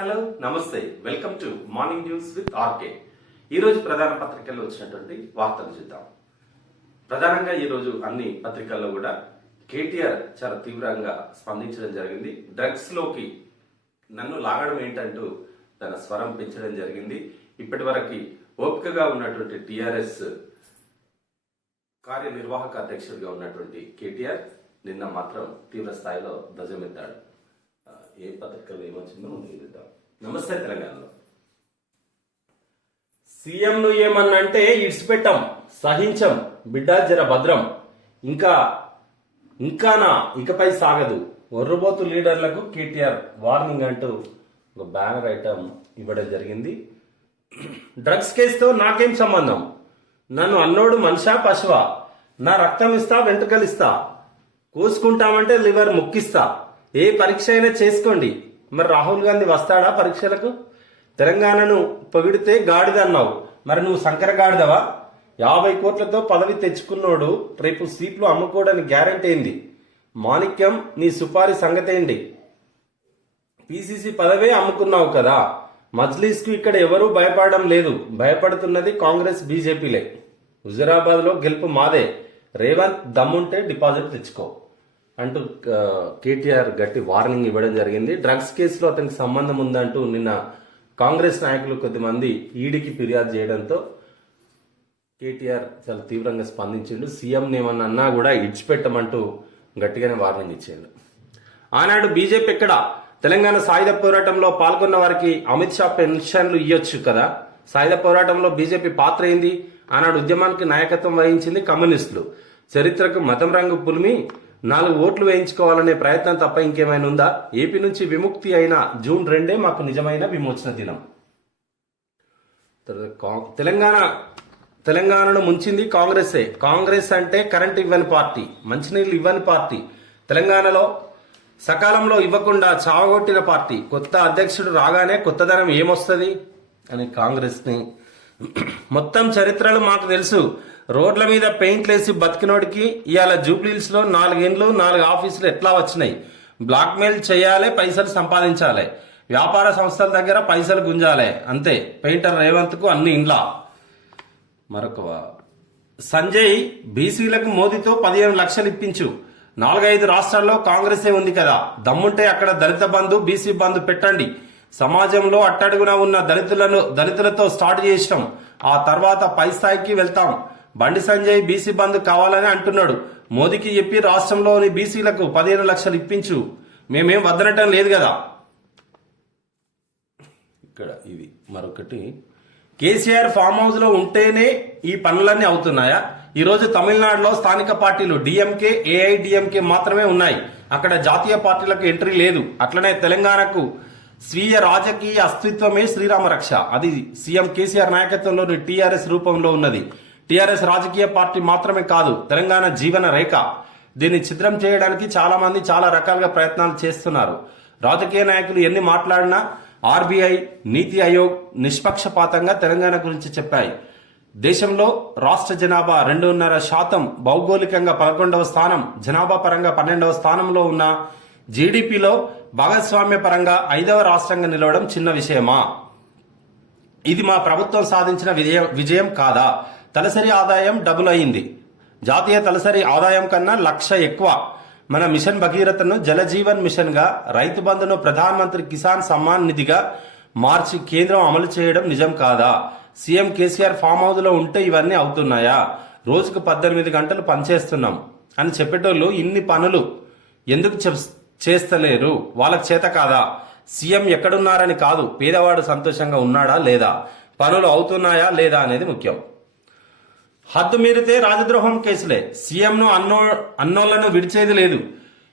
Hello నమస్తే, welcome to morning news with RK. ఈరోజు ప్రధాన పత్రికల్లో వచ్చినటువంటి వార్తలు చూద్దాం. ప్రధానంగా ఈరోజు అన్ని పత్రికల్లో కూడా కేటీఆర్ చాలా తీవ్రంగా స్పందించడం జరిగింది. డ్రగ్స్ లోకి నన్ను లాగడం ఏంటంటూ తన స్వరం పెంచడం జరిగింది. ఇప్పటి వరకు ఓపికగా ఉన్నటువంటి టిఆర్ఎస్ కార్యనిర్వాహక అధ్యక్షుడిగా ఉన్నటువంటి కేటీఆర్ నిన్న మాత్రం తీవ్ర స్థాయిలో ధ్వజమెత్తాడు. ఏ పత్రికలు ఏమొచ్చిందో ముందుకు చూద్దాం. నమస్తే తెలంగాణలో సీఎంను ఏమన్నంటే ఇడిచిపెట్టాం, సహించం, బిడ్డ జర భద్రం, ఇంకానా ఇకపై సాగదు, ఒర్రబోతు లీడర్లకు కేటీఆర్ వార్నింగ్ అంటూ ఒక బ్యానర్ ఐటమ్ ఇవ్వడం జరిగింది. డ్రగ్స్ కేసుతో నాకేం సంబంధం, నన్ను అన్నోడు మనిషా పశువా, నా రక్తం ఇస్తా వెంట్రుకలిస్తా, కోసుకుంటామంటే లివర్ ముక్కిస్తా, ఏ పరీక్ష అయినా చేసుకోండి. మరి రాహుల్ గాంధీ వస్తాడా పరీక్షలకు? తెలంగాణను పొగిడితే గాడిదన్నావు, మరి నువ్వు శంకర గాడిదవా? 50 కోట్లతో పదవి తెచ్చుకున్నోడు రేపు సీట్లు అమ్ముకోవడానికి గ్యారెంటీ ఏంది? మాణిక్యం నీ సుపారి సంగతేంటి? పిసిసి పదవే అమ్ముకున్నావు కదా. మజ్లీస్ కు ఇక్కడ ఎవరూ భయపడడం లేదు, భయపడుతున్నది కాంగ్రెస్ బీజేపీలే. హుజురాబాద్ లో గెలుపు మాదే, రేవంత్ దమ్ముంటే డిపాజిట్ తెచ్చుకో అంటూ కేటీఆర్ గట్టి వార్నింగ్ ఇవ్వడం జరిగింది. డ్రగ్స్ కేసులో అతనికి సంబంధం ఉందంటూ నిన్న కాంగ్రెస్ నాయకులు కొద్దిమంది ఈడీకి ఫిర్యాదు చేయడంతో కేటీఆర్ చాలా తీవ్రంగా స్పందించిండు. సీఎం ఏమన్నా అన్నా కూడా ఇడిచిపెట్టమంటూ గట్టిగానే వార్నింగ్ ఇచ్చిండు. ఆనాడు బీజేపీ ఎక్కడ తెలంగాణ సాయుధ పోరాటంలో పాల్గొన్న వారికి అమిత్ షా పెన్షన్లు ఇవ్వచ్చు కదా. సాయుధ పోరాటంలో బీజేపీ పాత్ర ఏంది? ఆనాడు ఉద్యమానికి నాయకత్వం వహించింది కమ్యూనిస్టులు. చరిత్రకు మతం రంగు పులిమి 4 ఓట్లు వేయించుకోవాలనే ప్రయత్నం తప్ప ఇంకేమైనా ఉందా? ఏపీ నుంచి విముక్తి అయిన జూన్ 2 మాకు నిజమైన విమోచన దినం. తెలంగాణను ముంచింది కాంగ్రెసే. కాంగ్రెస్ అంటే కరెంట్ ఇవ్వని పార్టీ, మంచినీళ్ళు ఇవ్వని పార్టీ, తెలంగాణలో సకాలంలో ఇవ్వకుండా చావగొట్టిన పార్టీ. కొత్త అధ్యక్షుడు రాగానే కొత్తదనం ఏమొస్తుంది అని కాంగ్రెస్ ని మొత్తం చరిత్రలు మాకు తెలుసు. రోడ్ల మీద పెయింట్లేసి బతికినోడికి ఇవాళ జూబ్లీహిల్స్ లో 4 ఇండ్లు 4 ఆఫీసులు ఎట్లా వచ్చినాయి? బ్లాక్ మెయిల్ చేయాలి, పైసలు సంపాదించాలి, వ్యాపార సంస్థల దగ్గర పైసలు గుంజాలి, అంతే. పెయింటర్ రేవంత్ కు అన్ని ఇండ్ల. మరొక సంజయ్ బీసీలకు మోదీతో 15 లక్షలు ఇప్పించు. 4-5 రాష్ట్రాల్లో కాంగ్రెసే ఉంది కదా, దమ్ముంటే అక్కడ దళిత బంధు బీసీ బంధు పెట్టండి. సమాజంలో అట్టడుగున ఉన్న దళితులతో స్టార్ట్ చేసినాం, ఆ తర్వాత పై స్థాయికి వెళ్తాం. బండి సంజయ్ బీసీ బంధు కావాలని అంటున్నాడు. మోదీకి చెప్పి రాష్ట్రంలోని బీసీలకు 15 లక్షలు ఇప్పించు, మేమేం వద్దనటం లేదు కదా. ఇక్కడ ఇది మరొకటి, కేసీఆర్ ఫామ్ హౌస్ లో ఉంటేనే ఈ పనులన్నీ అవుతున్నాయా? ఈ రోజు తమిళనాడులో స్థానిక పార్టీలు డిఎంకే ఏఐడిఎంకే మాత్రమే ఉన్నాయి. అక్కడ జాతీయ పార్టీలకు ఎంట్రీ లేదు. అట్లనే తెలంగాణకు స్వీయ రాజకీయ అస్తిత్వమే శ్రీరామ రక్ష. అది సీఎం కేసీఆర్ నాయకత్వంలోని టీఆర్ఎస్ రూపంలో ఉన్నది. టీఆర్ఎస్ రాజకీయ పార్టీ మాత్రమే కాదు, తెలంగాణ జీవన రేఖ. దీన్ని ఛిద్రం చేయడానికి చాలా మంది చాలా రకాలుగా ప్రయత్నాలు చేస్తున్నారు. రాజకీయ నాయకులు ఎన్ని మాట్లాడినా ఆర్బీఐ, నీతి ఆయోగ్ నిష్పక్షపాతంగా తెలంగాణ గురించి చెప్పాయి. దేశంలో రాష్ట్ర జనాభా 2.5%, భౌగోళికంగా 11వ స్థానం, జనాభా పరంగా 12వ స్థానంలో ఉన్న జీడీపీలో భాగస్వామ్య పరంగా 5వ రాష్ట్రంగా నిలవడం చిన్న విషయమా? ఇది మా ప్రభుత్వం సాధించిన విజయం కాదా? తలసరి ఆదాయం డబుల్ అయింది. జాతీయ తలసరి ఆదాయం కన్నా 1,00,000 ఎక్కువ. మన మిషన్ భగీరథను జలజీవన్ మిషన్ గా, రైతు బంధును ప్రధానమంత్రి కిసాన్ సమ్మాన్ నిధిగా మార్చి కేంద్రం అమలు చేయడం నిజం కాదా? సీఎం కేసీఆర్ ఫామ్ హౌస్ లో ఉంటే ఇవన్నీ అవుతున్నాయా? రోజుకు 18 గంటలు పనిచేస్తున్నాం అని చెప్పేటోళ్ళు ఇన్ని పనులు ఎందుకు చేస్తలేరు? వాళ్ళకి చేత కాదా? సీఎం ఎక్కడున్నారని కాదు, పేదవాడు సంతోషంగా ఉన్నాడా లేదా, పనులు అవుతున్నాయా లేదా అనేది ముఖ్యం. హద్దు మీరితే రాజద్రోహం కేసులే. సీఎంను అన్నోళ్లను విడిచేది లేదు.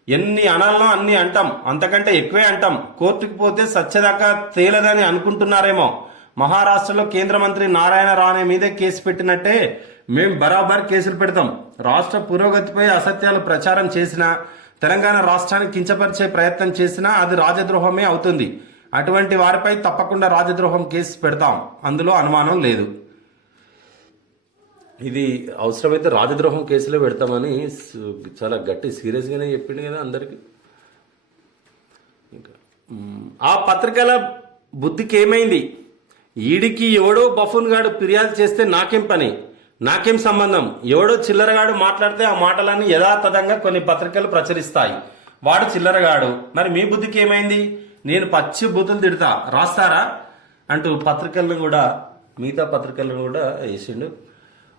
ఎన్ని అనాలనో అన్ని అంటాం, అంతకంటే ఎక్కువే అంటాం. కోర్టుకు పోతే సత్యదాకా తేలదని అనుకుంటున్నారేమో. మహారాష్ట్రలో కేంద్ర మంత్రి నారాయణ రాణే మీదే కేసు పెట్టినట్టే మేం బరాబర్ కేసులు పెడతాం. రాష్ట్ర పురోగతిపై అసత్యాలు ప్రచారం చేసినా, తెలంగాణ రాష్ట్రాన్ని కించపరిచే ప్రయత్నం చేసినా అది రాజద్రోహమే అవుతుంది. అటువంటి వారిపై తప్పకుండా రాజద్రోహం కేసు పెడతాం, అందులో అనుమానం లేదు. ఇది అవసరమైతే రాజద్రోహం కేసులో పెడతామని చాలా గట్టి సీరియస్గానే చెప్పిండు కదా అందరికి. ఇంకా ఆ పత్రికల బుద్ధికి ఏమైంది? ఈడికి ఎవడో బఫూన్ గాడు ఫిర్యాదు చేస్తే నాకేం పని, నాకేం సంబంధం? ఎవడో చిల్లరగాడు మాట్లాడితే ఆ మాటలన్నీ యథాతథంగా కొన్ని పత్రికలు ప్రచురిస్తాయి. వాడు చిల్లరగాడు. మరి మీ బుద్ధికి ఏమైంది? నేను పచ్చి బూతులు తిడతా, రాస్తారా అంటూ పత్రికలను కూడా, మిగతా పత్రికలను కూడా వేసిండు.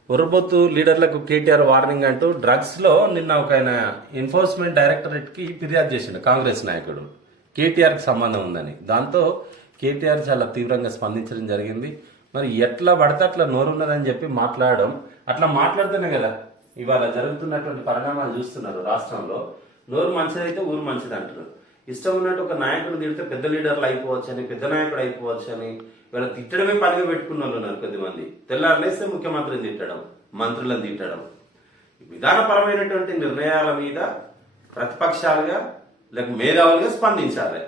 ఉర్రబొత్తు లీడర్లకు కేటీఆర్ వార్నింగ్ అంటూ డ్రగ్స్ లో నిన్న ఒక ఆయన ఎన్ఫోర్స్మెంట్ డైరెక్టరేట్ కి ఫిర్యాదు చేసిండు కాంగ్రెస్ నాయకుడు, కేటీఆర్ కి సంబంధం ఉందని. దాంతో కేటీఆర్ చాలా తీవ్రంగా స్పందించడం జరిగింది. మరి ఎట్లా పడితే అట్లా నోరున్నదని చెప్పి మాట్లాడడం, అట్లా మాట్లాడితేనే కదా ఇవాళ జరుగుతున్నటువంటి పరిణామాలు చూస్తున్నారు రాష్ట్రంలో. నోరు మంచిదైతే ఊరు మంచిది అంటారు. ఇష్టం ఉన్నట్టు ఒక నాయకుడు తిడితే పెద్ద లీడర్లు అయిపోవచ్చు అని, పెద్ద నాయకుడు అయిపోవచ్చు అని వీళ్ళ తిట్టడమే పనిగా పెట్టుకున్న వాళ్ళు ఉన్నారు కొద్దిమంది. తెల్లారులేస్తే ముఖ్యమంత్రిని తిట్టడం, మంత్రులను తిట్టడం. విధానపరమైనటువంటి నిర్ణయాల మీద ప్రతిపక్షాలుగా లేక మేధావులుగా స్పందించాలి,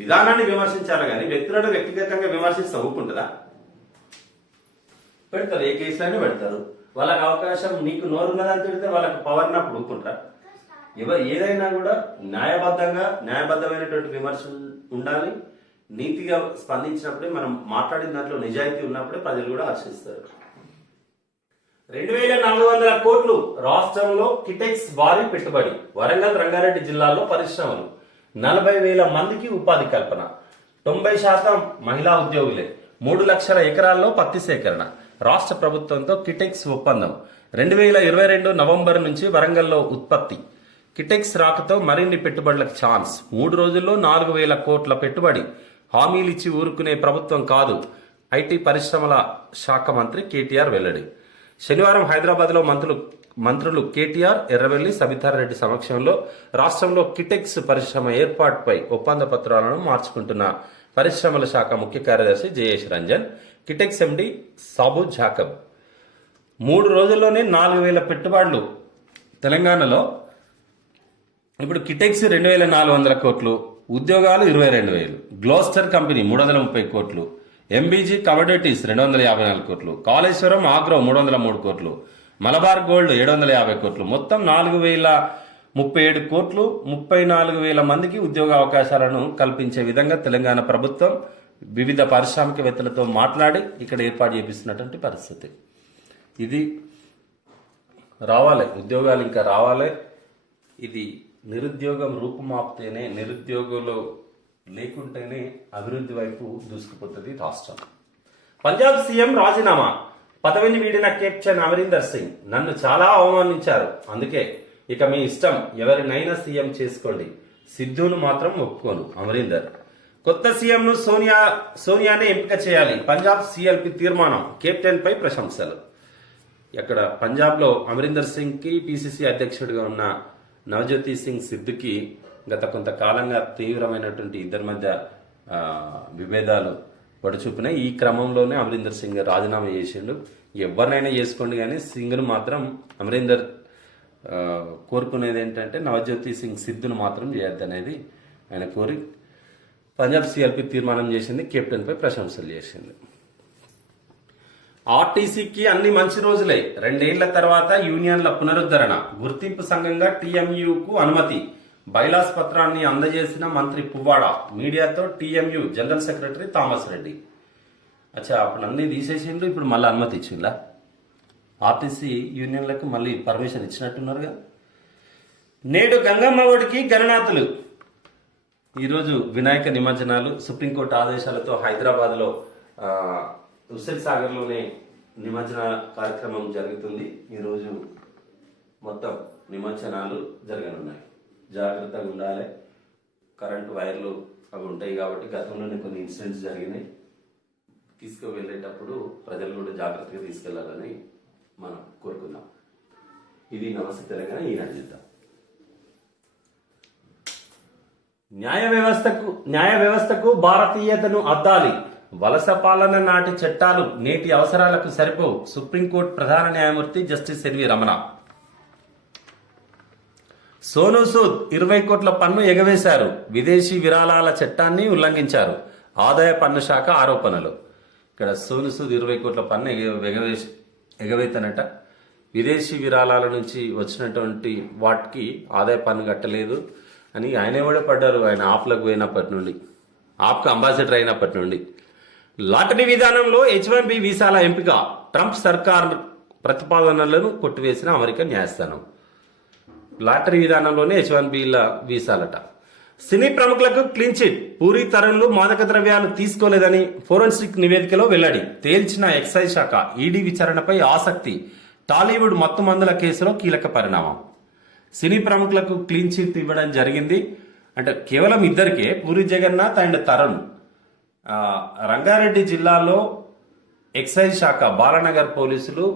విధానాన్ని విమర్శించాలి. కానీ వ్యక్తులను వ్యక్తిగతంగా విమర్శిస్తే ఊపుకుంటుందా? పెడతారు, ఏ కేసులైనా పెడతారు. వాళ్ళకి అవకాశం, నీకు నోరున్నదని తిడితే వాళ్ళకి పవర్ ఉన్నప్పుడు ఊపుకుంటారా? ఏదైనా కూడా న్యాయబద్ధమైనటువంటి విమర్శలు ఉండాలి. నీతిగా స్పందించినప్పుడే, మనం మాట్లాడిన దాంట్లో నిజాయితీ ఉన్నప్పుడే ప్రజలు కూడా హర్షిస్తారు. 2400 కోట్లు రాష్ట్రంలో కిటెక్స్ భారీ పెట్టుబడి. వరంగల్, రంగారెడ్డి జిల్లాల్లో పరిశ్రమలు. 40,000 మందికి ఉపాధి కల్పన. 90% మహిళా ఉద్యోగులే. 3 లక్షల ఎకరాల్లో పత్తి సేకరణ. రాష్ట్ర ప్రభుత్వంతో కిటెక్స్ ఒప్పందం. 2022 నవంబర్ నుంచి వరంగల్లో ఉత్పత్తి. కిటెక్స్ రాకతో మరిన్ని పెట్టుబడులకు ఛాన్స్. 3 రోజుల్లో 4,000 కోట్ల పెట్టుబడి. హామీలిచ్చి ఊరుకునే ప్రభుత్వం కాదు. ఐటీ పరిశ్రమల శాఖ మంత్రి కేటీఆర్ వెల్లడి. శనివారం హైదరాబాద్ లో మంత్రులు కేటీఆర్, ఎర్రవెల్లి, సబితారెడ్డి సమక్షంలో రాష్ట్రంలో కిటెక్స్ పరిశ్రమ ఏర్పాటుపై ఒప్పంద పత్రాలను మార్చుకుంటున్న పరిశ్రమల శాఖ ముఖ్య కార్యదర్శి జయేష్ రంజన్, కిటెక్స్ ఎండి సాబు జాకబ్. 3 రోజుల్లోనే 4,000 పెట్టుబడులు తెలంగాణలో. ఇప్పుడు కిటెక్స్ 2,400 కోట్లు, ఉద్యోగాలు 22,000. గ్లోస్టర్ కంపెనీ 330 కోట్లు, ఎంబీజీ కమోడిటీస్ 254 కోట్లు, కాళేశ్వరం ఆగ్రో 303 కోట్లు, మలబార్ గోల్డ్ 750 కోట్లు, మొత్తం 4,037 కోట్లు. 34,000 మందికి ఉద్యోగ అవకాశాలను కల్పించే విధంగా తెలంగాణ ప్రభుత్వం వివిధ పారిశ్రామికవేత్తలతో మాట్లాడి ఇక్కడ ఏర్పాటు చేపిస్తున్నటువంటి పరిస్థితి. ఇది రావాలి, ఉద్యోగాలు ఇంకా రావాలి. ఇది నిరుద్యోగం రూపుమాపితేనే, నిరుద్యోగులు లేకుంటేనే అభివృద్ధి వైపు దూసుకుపోతుంది రాష్ట్రం. పంజాబ్ సీఎం రాజీనామా. పదవిని వీడిన కెప్టెన్ అమరీందర్ సింగ్, నన్ను చాలా అవమానించారు, అందుకే ఇక మీ ఇష్టం, ఎవరినైనా సీఎం చేసుకోండి, సిద్ధును మాత్రం ఒప్పుకోను. అమరీందర్. కొత్త సీఎం ను సోనియానే ఎంపిక చేయాలి. పంజాబ్ సీఎల్పీ తీర్మానం. కెప్టెన్ పై ప్రశంసలు. ఇక్కడ పంజాబ్ లో అమరీందర్ సింగ్ కి పిసిసి అధ్యక్షుడిగా ఉన్న నవజ్యోతి సింగ్ సిద్ధుకి గత కొంతకాలంగా తీవ్రమైనటువంటి ఇద్దరి మధ్య విభేదాలు పడుచూపినాయి. ఈ క్రమంలోనే అమరీందర్ సింగ్ రాజీనామా చేసిండు. ఎవరినైనా చేసుకోండి కానీ సింగ్ను మాత్రం, అమరీందర్ కోరుకునేది ఏంటంటే నవజ్యోతి సింగ్ సిద్ధును మాత్రం చేయొద్దనేది ఆయన కోరి పంజాబ్ సీఎల్పీ తీర్మానం చేసింది. కెప్టెన్ పై ప్రశంసలు చేసింది. ఆర్టీసీకి అన్ని మంచి రోజులే. 2 ఏళ్ల తర్వాత యూనియన్ల పునరుద్ధరణ. గుర్తింపు సంఘంగా టీఎంయూకు అనుమతి. బైలాస్ పత్రాన్ని అందజేసిన మంత్రి పువ్వాడ. మీడియాతో TMU general secretary Thomas Reddy. అచ్చా, అప్పుడు అన్ని తీసేసిండ్రు, ఇప్పుడు మళ్ళీ అనుమతి ఇచ్చిందా? ఆర్టీసీ యూనియన్లకు మళ్ళీ పర్మిషన్ ఇచ్చినట్టున్నారుగా. నేడు గంగమ్మ ఒడికి గణనాథులు. ఈరోజు వినాయక నిమజ్జనాలు. సుప్రీంకోర్టు ఆదేశాలతో హైదరాబాద్లో హుస్సేన్ సాగర్లోనే నిమజ్జన కార్యక్రమం జరుగుతుంది. ఈరోజు మొత్తం నిమజ్జనాలు జరగనున్నాయి. జాగ్రత్తగా ఉండాలి. కరెంటు వైర్లు అవి ఉంటాయి కాబట్టి గతంలోనే కొన్ని ఇన్సిడెంట్స్ జరిగినాయి. తీసుకువెళ్ళేటప్పుడు ప్రజలు కూడా జాగ్రత్తగా తీసుకెళ్లాలని మనం కోరుకుందాం. ఇది నమస్తే తెలంగాణ. ఈనాడు చేద్దాం. న్యాయ వ్యవస్థకు భారతీయతను అద్దాలి. వలస పాలన నాటి చట్టాలు నేటి అవసరాలకు సరిపోవు. సుప్రీంకోర్టు ప్రధాన న్యాయమూర్తి జస్టిస్ ఎన్వి రమణ. సోనూ సూద్ 20 కోట్ల పన్ను ఎగవేశారు. విదేశీ విరాళాల చట్టాన్ని ఉల్లంఘించారు. ఆదాయ పన్ను శాఖ ఆరోపణలు. ఇక్కడ సోనూ సూద్ 20 కోట్ల పన్ను ఎగవేతనట. విదేశీ విరాళాల నుంచి వచ్చినటువంటి వాటికి ఆదాయ పన్ను కట్టలేదు అని ఆయనే కూడా పడ్డారు. ఆయన ఆపులకు పోయినప్పటి నుండి ఆప్కు అంబాసిడర్ అయినప్పటి నుండి. లాటరీ విధానంలో H1B వీసాల ఎంపిక, ట్రంప్ సర్కార్ ప్రతిపాదనలను కొట్టివేసిన అమెరికా న్యాయస్థానం. లాటరీ విధానంలోనే H1Bల వీసాలట. సినీ ప్రముఖులకు క్లీన్ చిట్, పూరి తరుణ్లు మాదక ద్రవ్యాలు తీసుకోలేదని ఫోరెన్సిక్ నివేదికలో వెల్లడి. తేల్చిన ఎక్సైజ్ శాఖ. ఈడీ విచారణపై ఆసక్తి. టాలీవుడ్ మత్తు మందుల కేసులో కీలక పరిణామం. సినీ ప్రముఖులకు క్లీన్ చిట్ ఇవ్వడం జరిగింది. అంటే కేవలం ఇద్దరికే, పూరి జగన్నాథ్ అండ్ తరుణ్. రంగారెడ్డి జిల్లాలో ఎక్సైజ్ శాఖ బాలనగర్ పోలీసులు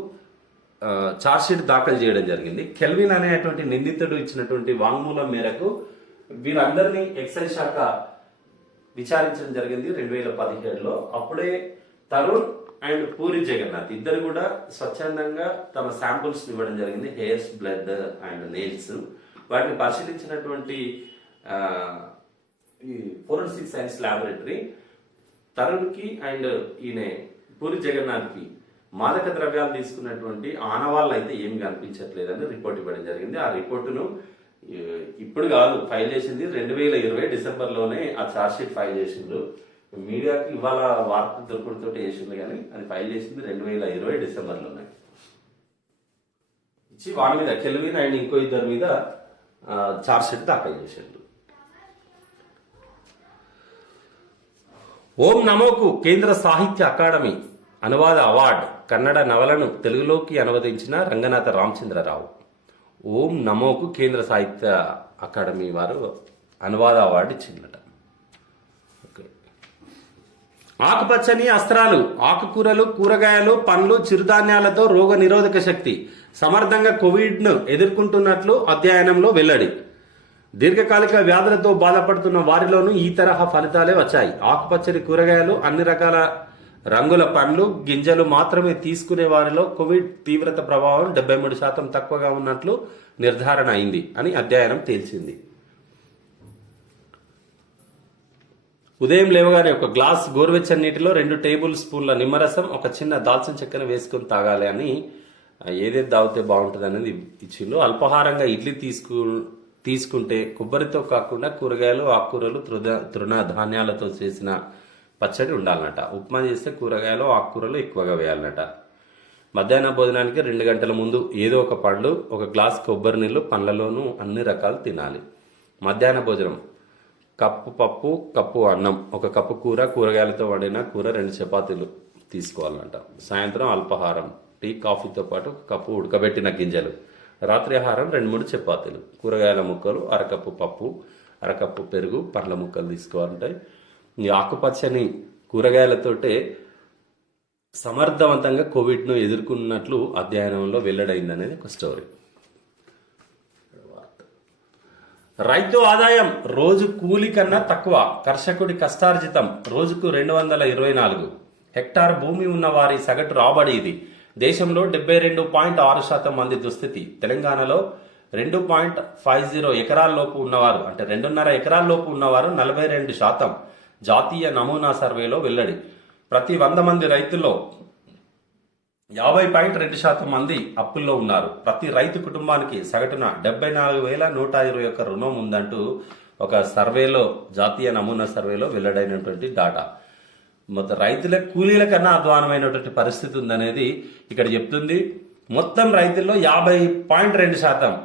ఛార్జ్షీట్ దాఖలు చేయడం జరిగింది. కెల్విన్ అనేటువంటి నిందితుడు ఇచ్చినటువంటి వాంగ్మూలం మేరకు వీరందరినీ ఎక్సైజ్ శాఖ విచారించడం జరిగింది 2017లో. అప్పుడే తరుణ్ అండ్ పూరి జగన్నాథ్ ఇద్దరు కూడా స్వచ్ఛందంగా తమ శాంపుల్స్ ఇవ్వడం జరిగింది, హెయిర్స్, బ్లడ్ అండ్ నెయిల్స్. వాటిని పరిశీలించినటువంటి ఈ ఫోరెన్సిక్ సైన్స్ ల్యాబొరేటరీ తరుణ్కి అండ్ ఈయన పూరి జగన్నాథ్కి మాదక ద్రవ్యాలు తీసుకున్నటువంటి ఆనవాళ్ళు అయితే ఏమి కనిపించట్లేదని రిపోర్ట్ ఇవ్వడం జరిగింది. ఆ రిపోర్టును ఇప్పుడు కాదు ఫైల్ చేసింది 2020 డిసెంబర్లోనే ఆ ఛార్జ్షీట్ ఫైల్ చేసిండ్రు. మీడియాకి ఇవాళ వార్త దొరకడంతో వేసింది, కానీ అది ఫైల్ చేసింది 2020 డిసెంబర్లోనే. ఇచ్చి వాళ్ళ మీద కెల్విన్ అండ్ ఇంకో ఇద్దరి మీద ఛార్జ్షీట్ దాఖలు చేసిండ్రు. ఓం నమోకు కేంద్ర సాహిత్య అకాడమీ అనువాద అవార్డు. కన్నడ నవలను తెలుగులోకి అనువదించిన రంగనాథ రామచంద్రరావు. ఓం నమోకు కేంద్ర సాహిత్య అకాడమీ వారు అనువాద అవార్డు ఇచ్చిందట. ఓకే. ఆకుపచ్చని అస్త్రాలు, ఆకుకూరలు, కూరగాయలు, పండ్లు, చిరుధాన్యాలతో రోగ నిరోధక శక్తి సమర్థంగా కోవిడ్ను ఎదుర్కొంటున్నట్లు అధ్యయనంలో వెల్లడి. దీర్ఘకాలిక వ్యాధులతో బాధపడుతున్న వారిలోనూ ఈ తరహా ఫలితాలే వచ్చాయి. ఆకుపచ్చని కూరగాయలు, అన్ని రకాల రంగుల పండ్లు, గింజలు మాత్రమే తీసుకునే వారిలో కోవిడ్ తీవ్రత ప్రభావం 73% తక్కువగా ఉన్నట్లు నిర్ధారణ అయింది అని అధ్యయనం తేల్చింది. ఉదయం లేవగానే ఒక గ్లాస్ గోరువెచ్చని నీటిలో 2 టేబుల్ స్పూన్ల నిమ్మరసం, ఒక చిన్న దాల్చిన చెక్కను వేసుకొని తాగాలి అని. ఏదైతే తాగితే బాగుంటుంది అనేది ఇచ్చిండు. అల్పాహారంగా ఇడ్లీ తీసుకుంటే కొబ్బరితో కాకుండా కూరగాయలు, ఆకుకూరలు, తృణ ధాన్యాలతో చేసిన పచ్చడి ఉండాలన్నట. ఉప్మా చేస్తే కూరగాయలు, ఆకుకూరలు ఎక్కువగా వేయాలన్నట. మధ్యాహ్న భోజనానికి 2 గంటల ముందు ఏదో ఒక పండు, ఒక గ్లాస్ కొబ్బరి నీళ్లు, పండ్లలోనూ అన్ని రకాలు తినాలి. మధ్యాహ్న భోజనం కప్పు పప్పు, కప్పు అన్నం, ఒక కప్పు కూర, కూరగాయలతో వండిన కూర, 2 చపాతీలు తీసుకోవాలన్నట. సాయంత్రం అల్పాహారం టీ, కాఫీతో పాటు ఒక కప్పు ఉడకబెట్టిన గింజలు. రాత్రి ఆహారం 2-3 చపాతీలు, కూరగాయల ముక్కలు, అరకప్పు పప్పు, అరకప్పు పెరుగు, పండ్ల ముక్కలు తీసుకోవాలంటాయి. ఈ ఆకుపచ్చని కూరగాయలతోటే సమర్థవంతంగా కోవిడ్ను ఎదుర్కొన్నట్లు అధ్యయనంలో వెల్లడైందనేది ఒక స్టోరీ. రైతు ఆదాయం రోజు కూలి కన్నా తక్కువ, కర్షకుడి కష్టార్జితం రోజుకు 224 హెక్టార్ భూమి ఉన్న వారి సగటు రాబడి ఇది. దేశంలో 72.6% మంది దుస్థితి. తెలంగాణలో 2.50 ఎకరాల్లోపు ఉన్నవారు, అంటే 2.5 ఎకరాల్లోపు ఉన్నవారు 42%. జాతీయ నమూనా సర్వేలో వెల్లడి. ప్రతి 100 మంది రైతుల్లో 50.2% మంది అప్పుల్లో ఉన్నారు. ప్రతి రైతు కుటుంబానికి సగటున 74,121 రుణం ఉందంటూ ఒక సర్వేలో, జాతీయ నమూనా సర్వేలో వెల్లడైనటువంటి డాటా. మొత్తం రైతుల కూలీల కన్నా అధ్వానమైనటువంటి పరిస్థితి ఉందనేది ఇక్కడ చెప్తుంది. మొత్తం రైతుల్లో 50.2%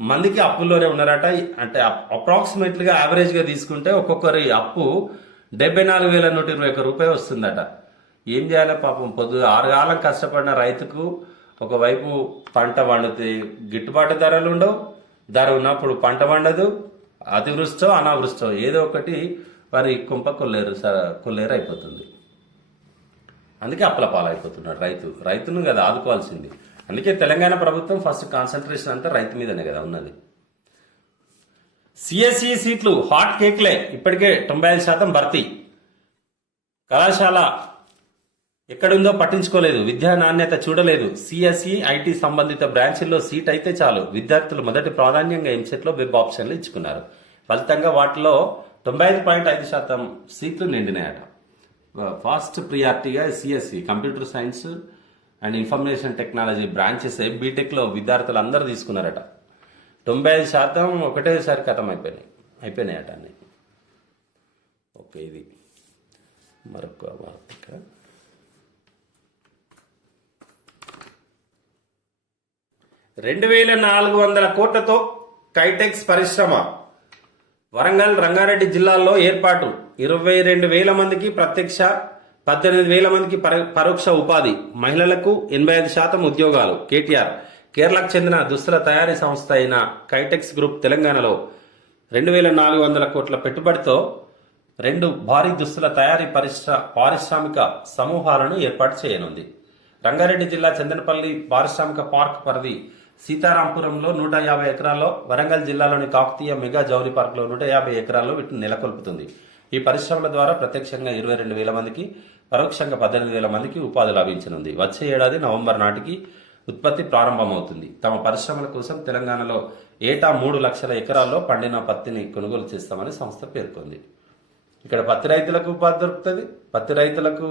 మందికి అప్పుల్లోనే ఉన్నారట. అంటే అప్రాక్సిమేట్లీగా యావరేజ్గా తీసుకుంటే ఒక్కొక్కరి అప్పు 74,121 రూపాయలు వస్తుందట. ఏం చేయాలి పాపం, 6 కాలం కష్టపడిన రైతుకు ఒకవైపు పంట పండితే గిట్టుబాటు ధరలు ఉండవు, ధర ఉన్నప్పుడు పంట పండదు, అతివృష్టో అనావృష్టో ఏదో ఒకటి వారి కుంప కొల్లేరు అయిపోతుంది. అందుకే అప్పుల పాలైపోతున్నాడు రైతును కదా ఆదుకోవాల్సింది. అందుకే తెలంగాణ ప్రభుత్వం ఫస్ట్ కాన్సన్ట్రేషన్ అంతా రైతు మీదనే కదా ఉన్నది. సిఎస్ఈ సీట్లు హాట్ కేక్లే, ఇప్పటికే 95% భర్తీ. కళాశాల ఎక్కడుందో పట్టించుకోలేదు, విద్యా నాణ్యత చూడలేదు. సిఎస్ఈ ఐటీ సంబంధిత బ్రాంచ్ల్లో సీట్ అయితే చాలు. విద్యార్థులు మొదటి ప్రాధాన్యంగా ఎంసెట్లో వెబ్ ఆప్షన్లు ఇచ్చుకున్నారు. ఫలితంగా వాటిలో 95.5% సీట్లు నిండినాయట. ఫాస్ట్ ప్రియారిటీగా CSE computer science and information technology branches బీటెక్లో విద్యార్థులు అందరూ తీసుకున్నారట. 95% ఒకటేసారి ఖతం అయిపోయినాయట అన్ని. ఓకే, ఇది మరొక వార్త 2,400 కోట్లతో కైటెక్స్ పరిశ్రమ వరంగల్ రంగారెడ్డి జిల్లాల్లో ఏర్పాటు 22,000 మందికి ప్రత్యక్ష 18,000 మందికి పరోక్ష ఉపాధి మహిళలకు 85% ఉద్యోగాలు కేటీఆర్ కేరళకు చెందిన దుస్తుల తయారీ సంస్థ అయిన కైటెక్స్ గ్రూప్ తెలంగాణలో 2,400 కోట్ల పెట్టుబడితో 2 భారీ దుస్తుల తయారీ పారిశ్రామిక సమూహాలను ఏర్పాటు చేయనుంది. రంగారెడ్డి జిల్లా చందనపల్లి పారిశ్రామిక పార్క్ పరిధి సీతారాంపురంలో 150 ఎకరాల్లో, వరంగల్ జిల్లాలోని కాకతీయ మెగా జౌలి పార్క్లో 150 ఎకరాల్లో వీటిని నెలకొల్పుతుంది. ఈ పరిశ్రమల ద్వారా ప్రత్యక్షంగా 22,000 మందికి, పరోక్షంగా 18,000 మందికి ఉపాధి లభించనుంది. వచ్చే ఏడాది నవంబర్ నాటికి ఉత్పత్తి ప్రారంభమవుతుంది. తమ పరిశ్రమల కోసం తెలంగాణలో ఏటా 3 లక్షల ఎకరాల్లో పండిన పత్తిని కొనుగోలు చేస్తామని సంస్థ పేర్కొంది. ఇక్కడ పత్తి రైతులకు ఉపాధి దొరుకుతుంది. పత్తి రైతులకు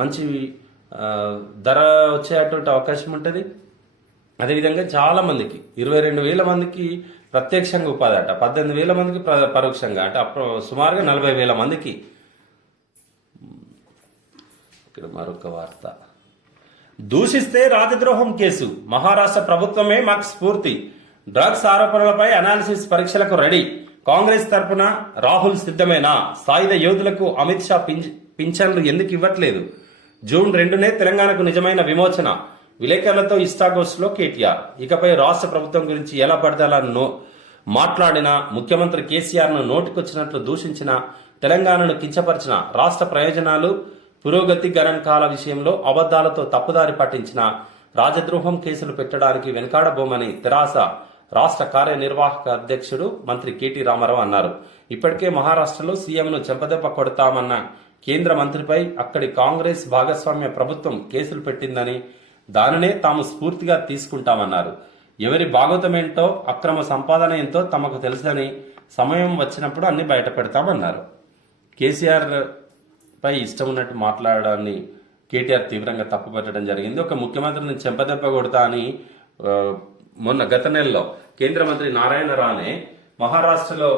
మంచి ధర వచ్చేటువంటి అవకాశం ఉంటుంది. అదేవిధంగా చాలా మందికి 22,000 మందికి ప్రత్యక్షంగా ఉపాధి అట, 18,000 మందికి పరోక్షంగా అంటే సుమారుగా 40,000 మందికి. ఇక్కడ మరొక వార్త, దూషిస్తే రాజద్రోహం కేసు, మహారాష్ట్ర ప్రభుత్వమే మాకు స్ఫూర్తి, డ్రగ్స్ ఆరోపణలపై అనాలిసిస్ పరీక్షలకు రెడీ, కాంగ్రెస్ తరపున రాహుల్ సిద్ధమేనా, సాయుధ యోధులకు అమిత్ షా పింఛన్లు ఎందుకు ఇవ్వట్లేదు, జూన్ 2నే తెలంగాణకు నిజమైన విమోచన, విలేకరులతో ఇష్టాగోష్ఠిలో కేటీఆర్. ఇకపై రాష్ట్ర ప్రభుత్వం గురించి ఎలా పడితే అలా మాట్లాడినా, ముఖ్యమంత్రి కేసీఆర్ ను నోటికొచ్చినట్లు దూషించిన, తెలంగాణను కించపరిచిన, రాష్ట్ర ప్రయోజనాలు పురోగతి గణాంకాల విషయంలో అబద్దాలతో తప్పుదారి పట్టించిన, రాజద్రోహం కేసులు పెట్టడానికి వెనకాడబోమని తెరాస రాష్ట్ర కార్యనిర్వాహక అధ్యక్షుడు మంత్రి కేటీ రామారావు అన్నారు. ఇప్పటికే మహారాష్ట్రలో సీఎంను చెంపదెబ్బ కొడతామన్న కేంద్ర మంత్రిపై అక్కడి కాంగ్రెస్ భాగస్వామ్య ప్రభుత్వం కేసులు పెట్టిందని, దానినే తాము స్ఫూర్తిగా తీసుకుంటామన్నారు. ఎవరి భాగోతమేంటో, అక్రమ సంపాదన ఎంతో తమకు తెలుసని, సమయం వచ్చినప్పుడు అన్ని బయట పెడతామన్నారు. కేసీఆర్ పై ఇష్టం ఉన్నట్టు మాట్లాడడాన్ని కేటీఆర్ తీవ్రంగా తప్పుపట్టడం జరిగింది. ఒక ముఖ్యమంత్రిని చెంపదెబ్బ కొడతా అని మొన్న గత నెలలో కేంద్ర మంత్రి నారాయణ రానే మహారాష్ట్రలో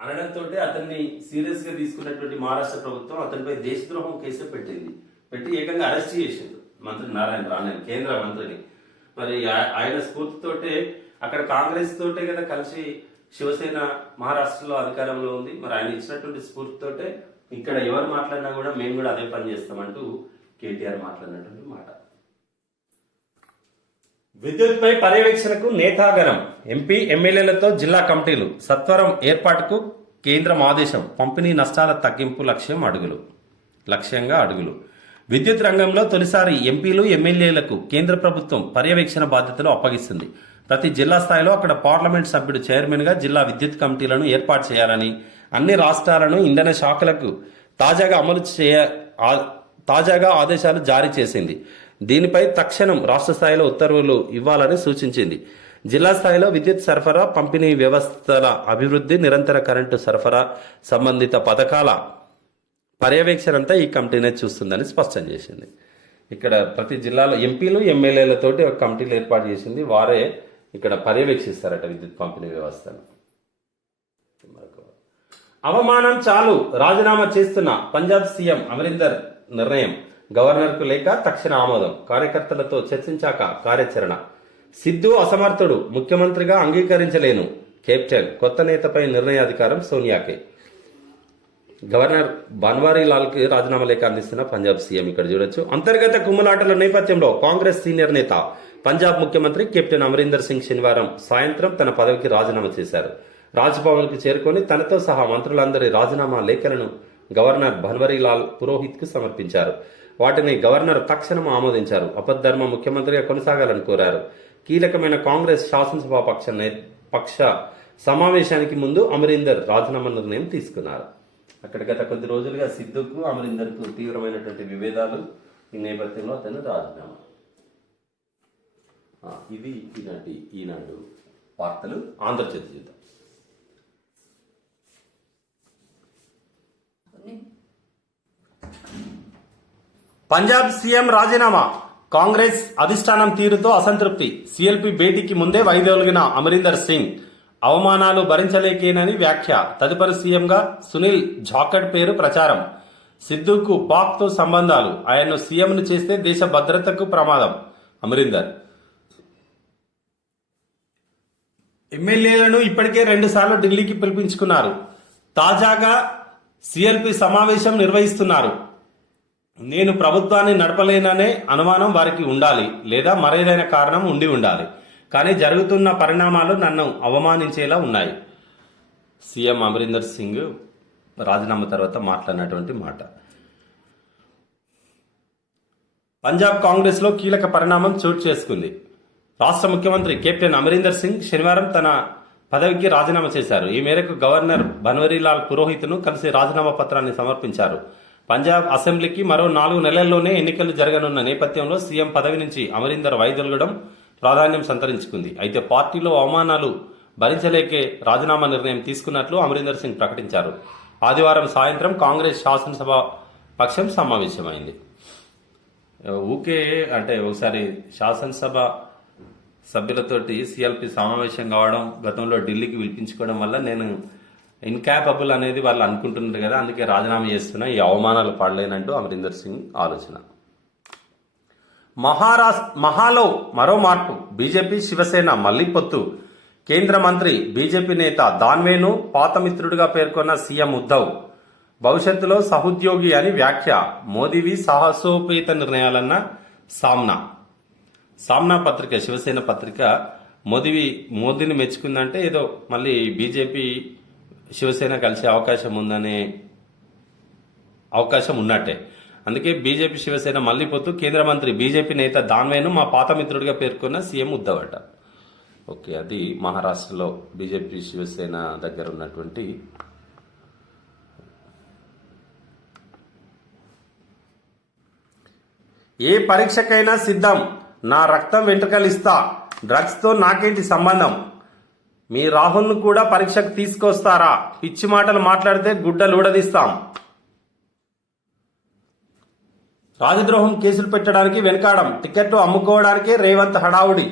అనడంతో అతన్ని సీరియస్ గా తీసుకున్నటువంటి మహారాష్ట్ర ప్రభుత్వం అతనిపై దేశద్రోహం కేసు పెట్టి ఏకంగా అరెస్ట్ చేసింది మంత్రి నారాయణ రానే, కేంద్ర మంత్రిని. మరి ఆయన స్ఫూర్తితోటే అక్కడ కాంగ్రెస్ తోటే కదా కలిసి శివసేన మహారాష్ట్రలో అధికారంలో ఉంది. మరి ఆయన ఇచ్చినటువంటి స్ఫూర్తితోటే ఇక్కడ ఎవరు మాట్లాడినా కూడా మేము కూడా అదే పని చేస్తామంటూ కేటీఆర్ మాట్లాడినటువంటి మాట. విద్యుత్ పై పర్యవేక్షణకు నేతాగణం, ఎంపీ ఎమ్మెల్యేలతో జిల్లా కమిటీలు, సత్వరం ఏర్పాటుకు కేంద్రం ఆదేశం, పంపిణీ నష్టాల తగ్గింపు లక్ష్యంగా అడుగులు. విద్యుత్ రంగంలో తొలిసారి ఎంపీలు ఎమ్మెల్యేలకు కేంద్ర ప్రభుత్వం పర్యవేక్షణ బాధ్యతలు అప్పగిస్తుంది. ప్రతి జిల్లా స్థాయిలో అక్కడ పార్లమెంట్ సభ్యుడు చైర్మన్ గా జిల్లా విద్యుత్ కమిటీలను ఏర్పాటు చేయాలని అన్ని రాష్ట్రాలను ఇంధన శాఖలకు తాజాగా ఆదేశాలు జారీ చేసింది. దీనిపై తక్షణం రాష్ట్ర స్థాయిలో ఉత్తర్వులు ఇవ్వాలని సూచించింది. జిల్లా స్థాయిలో విద్యుత్ సరఫరా, పంపిణీ వ్యవస్థల అభివృద్ధి, నిరంతర కరెంటు సరఫరా సంబంధిత పథకాల పర్యవేక్షణ అంతా ఈ కమిటీనే చూస్తుందని స్పష్టం చేసింది. ఇక్కడ ప్రతి జిల్లాలో ఎంపీలు ఎమ్మెల్యేలతోటి ఒక కమిటీలు ఏర్పాటు చేసింది. వారే ఇక్కడ పర్యవేక్షిస్తారట విద్యుత్ పంపిణీ వ్యవస్థను. అవమానం చాలు, రాజీనామా చేస్తున్న పంజాబ్ సీఎం అమరీందర్ నిర్ణయం, గవర్నర్కు లేఖ తక్షణ ఆమోదం, కార్యకర్తలతో చర్చించాక కార్యాచరణ, సిద్ధు అసమర్థుడు, ముఖ్యమంత్రిగా అంగీకరించలేను, కెప్టెన్, కొత్త నేతపై నిర్ణయాధికారం సోనియాకే. గవర్నర్ బన్వారీ లాల్ కి రాజీనామా లేఖ అందిస్తున్న పంజాబ్ సీఎం ఇక్కడ చూడొచ్చు. అంతర్గత కుమ్ములాటల నేపథ్యంలో కాంగ్రెస్ సీనియర్ నేత పంజాబ్ ముఖ్యమంత్రి కెప్టెన్ అమరీందర్ సింగ్ శనివారం సాయంత్రం తన పదవికి రాజీనామా చేశారు. రాజ్భవన్ కు చేరుకొని తనతో సహా మంత్రులందరి రాజీనామా లేఖలను గవర్నర్ బన్వరీలాల్ పురోహిత్ కు సమర్పించారు. వాటిని గవర్నర్ తక్షణం ఆమోదించారు. అపద్ధర్మ ముఖ్యమంత్రిగా కొనసాగాలని కోరారు. కీలకమైన కాంగ్రెస్ శాసనసభ పక్ష సమావేశానికి ముందు అమరీందర్ రాజీనామా నిర్ణయం తీసుకున్నారు. అక్కడ గత కొద్ది రోజులుగా సిద్ధుకు అమరీందర్కు తీవ్రమైనటువంటి విభేదాలు. ఈ నేపథ్యంలో అతను రాజీనామా. ఇది ఈనాడు వార్తలు. ఆంధ్రజ్యోతి చూద్దాం. పంజాబ్ సీఎం రాజీనామా, కాంగ్రెస్ అధిష్టానం తీరుతో అసంతృప్తి, సీఎల్పీ భేటీకి ముందే వైదొలిగిన అమరీందర్ సింగ్, అవమానాలు భరించలేకేనని వ్యాఖ్య, తదుపరి సీఎంగా సునీల్ జాఖడ్ పేరు ప్రచారం, సిద్ధుకు పాక్తో సంబంధాలు, ఆయన్ను సీఎంను చేస్తే దేశ భద్రతకు ప్రమాదం. అమరీందర్. ఎమ్మెల్యేలను ఇప్పటికే 2 సార్లు ఢిల్లీకి పిలిపించుకున్నారు. తాజాగా సిఎల్పి సమావేశం నిర్వహిస్తున్నారు. నేను ప్రభుత్వాన్ని నడపలేననే అనుమానం వారికి ఉండాలి, లేదా మరేదైనా కారణం ఉండి ఉండాలి. కానీ జరుగుతున్న పరిణామాలు నన్ను అవమానించేలా ఉన్నాయి. సీఎం అమరీందర్ సింగ్ రాజీనామా తర్వాత మాట్లాడినటువంటి మాట. పంజాబ్ కాంగ్రెస్ లో కీలక పరిణామం చోటు చేసుకుంది. రాష్ట్ర ముఖ్యమంత్రి కెప్టెన్ అమరీందర్ సింగ్ శనివారం తన పదవికి రాజీనామా చేశారు. ఈ మేరకు గవర్నర్ బన్వరీలాల్ పురోహిత్ను కలిసి రాజీనామా పత్రాన్ని సమర్పించారు. పంజాబ్ అసెంబ్లీకి మరో 4 నెలల్లోనే ఎన్నికలు జరగనున్న నేపథ్యంలో సీఎం పదవి నుంచి అమరీందర్ వైదొలగడం ప్రాధాన్యం సంతరించుకుంది. అయితే పార్టీలో అవమానాలు భరించలేకే రాజీనామా నిర్ణయం తీసుకున్నట్లు అమరీందర్ సింగ్ ప్రకటించారు. ఆదివారం సాయంత్రం కాంగ్రెస్ శాసనసభ పక్షం సమావేశమైంది. ఊకే అంటే ఒకసారి శాసనసభ సభ్యులతోటి సిఎల్పి సమావేశం కావడం, గతంలో ఢిల్లీకి పిలిపించుకోవడం వల్ల నేను ఇన్కాపబుల్ అనేది వాళ్ళు అనుకుంటున్నారు కదా, అందుకే రాజీనామా చేస్తున్నా, ఈ అవమానాలు పడలేనంటూ అమరీందర్ సింగ్ ఆలోచన. మహాలో మరో మార్పు. బీజేపీ శివసేన మళ్లీ పొత్తు. కేంద్ర మంత్రి బీజేపీ నేత దాన్వేను పాత మిత్రుడిగా పేర్కొన్న సీఎం ఉద్దవ్. భవిష్యత్తులో సహోద్యోగి అని వ్యాఖ్య. మోదీవి సాహసోపేత నిర్ణయాలన్న సామ్నా పత్రిక, శివసేన పత్రిక మోదీని మెచ్చుకుందంటే ఏదో మళ్ళీ బీజేపీ శివసేన కలిసే అవకాశం ఉందనే అవకాశం ఉన్నట్టే. అందుకే బీజేపీ శివసేన మళ్లీ పొత్తు. కేంద్ర మంత్రి బీజేపీ నేత దాన్వేను మా పాత మిత్రుడిగా పేర్కొన్న సీఎం ఉద్దవ్ అట. ఓకే, అది మహారాష్ట్రలో బీజేపీ శివసేన దగ్గర ఉన్నటువంటి ఏ పరీక్షకైనా సిద్ధం, నా రక్తం వెంట్రుకలిస్తా, డ్రగ్స్తో నాకేంటి సంబంధం? మీ రాహుల్ను కూడా పరీక్షకు తీసుకొస్తారా? పిచ్చి మాటలు మాట్లాడితే గుడ్డలు ఊడదీస్తాం. రాజద్రోహం కేసులు పెట్టడానికి వెనకాడం, టికెట్ అమ్ముకోవడానికే రేవంత్ హడావుడి.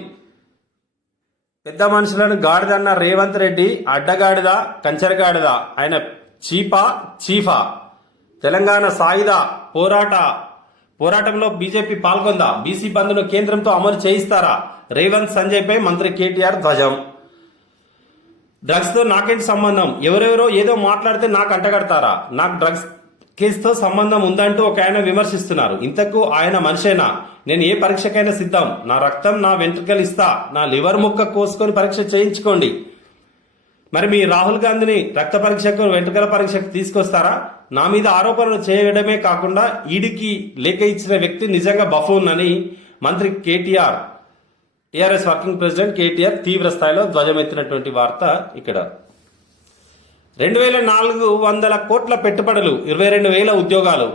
పెద్ద మనుషులను గాడిదన్న రేవంత్ రెడ్డి అడ్డగాడిద, కంచరగాడిద. ఆయన చీఫా? తెలంగాణ సాయుధ పోరాటంలో బీజేపీ పాల్గొందా? బీసీ బంద్ను కేంద్రంతో అమలు చేయిస్తారా? రేవంత్ సంజయ్పై మంత్రి కేటీఆర్ ధ్వజం. డ్రగ్స్ తో నాకేంటి సంబంధం? ఎవరెవరో ఏదో మాట్లాడితే నాకు అంటగడతారా? నాకు డ్రగ్స్ కేసుతో సంబంధం ఉందంటూ ఒక ఆయన విమర్శిస్తున్నారు. ఇంతకు ఆయన మనిషేనా? నేను ఏ పరీక్షకైనా సిద్ధం, నా రక్తం నా వెంట్రుకలు ఇస్తా, నా లివర్ ముక్క కోసుకొని పరీక్ష చేయించుకోండి. మరి మీ రాహుల్ గాంధీని రక్త పరీక్షకు వెంట్రుకల పరీక్షకు తీసుకొస్తారా? నా మీద ఆరోపణలు చేయడమే కాకుండా ఈడీకి లేఖ ఇచ్చిన వ్యక్తి నిజంగా బఫూన్ అని మంత్రి KTR, TRS working president KTR తీవ్ర స్థాయిలో ధ్వజమెత్తినటువంటి వార్త ఇక్కడ. 2400 కోట్ల పెట్టుబడులు, 22,000 ఉద్యోగాలు,